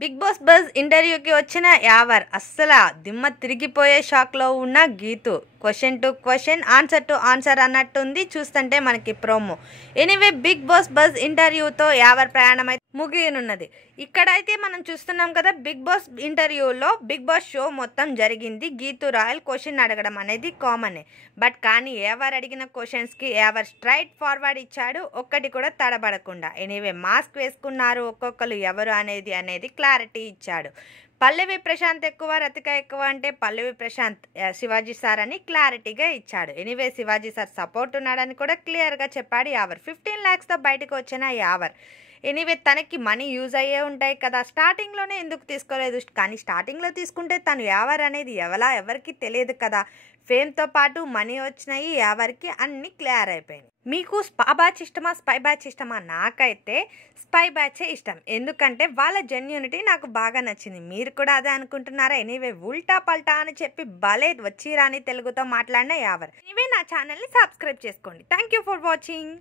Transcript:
Big Boss buzz ఇంటర్వ్యూకి వచ్చిన యావర్ అస్సలు దిమ్మ తిరిగిపోయే షాక్లో ఉన్న Geetu question to question answer to answer అన్నట్టుంది చూస్తుంటే మనకి promo. Anyway Bigg Boss buzz ఇంటర్వ్యూతో యావర్ ప్రయాణం అయితే ముగియనున్నది. ఇక్కడైతే మనం చూస్తున్నాం కదా, బిగ్ బాస్ ఇంటర్వ్యూలో బిగ్ బాస్ షో మొత్తం జరిగింది. గీతు రాయల్ క్వశ్చన్ అడగడం అనేది కామనే, బట్ కానీ ఎవరు అడిగిన క్వశ్చన్స్కి ఎవరు స్ట్రైట్ ఫార్వర్డ్ ఇచ్చాడు, ఒక్కటి కూడా తడబడకుండా. ఎనీవే మాస్క్ వేసుకున్నారు ఒక్కొక్కరు ఎవరు అనేది క్లారిటీ ఇచ్చాడు. పల్లవి ప్రశాంత్ ఎక్కువ, రతిక ఎక్కువ అంటే పల్లవి ప్రశాంత్ శివాజీ సార్ అని క్లారిటీగా ఇచ్చాడు. ఎనీవే శివాజీ సార్ సపోర్ట్ ఉన్నాడని కూడా క్లియర్గా చెప్పాడు యావర్. 15 lakhsతో బయటకు వచ్చిన యావర్. ఎనీవే తనకి మనీ యూజ్ అయ్యే ఉంటాయి కదా, స్టార్టింగ్లోనే ఎందుకు తీసుకోలేదు? కానీ స్టార్టింగ్లో తీసుకుంటే తను యావర్ అనేది ఎవరికి తెలియదు కదా. ఫేమ్తో పాటు మనీ వచ్చినాయి యావర్కి, అన్నీ క్లియర్ అయిపోయినాయి. మీకు స్పా బ్యాచ్ ఇష్టమా, స్పై బ్యాచ్ ఇష్టమా? నాకైతే స్పై బ్యాచే ఇష్టం, ఎందుకంటే వాళ్ళ జెన్యూనిటీ నాకు బాగా నచ్చింది. మీరు కూడా అదే అనుకుంటున్నారా? ఎనీవే ఉల్టా పల్టా అని చెప్పి భలే వచ్చి రాని తెలుగుతో మాట్లాడిన యావర్. ఎనీవే నా ఛానల్ని సబ్స్క్రైబ్ చేసుకోండి. Thank you for watching.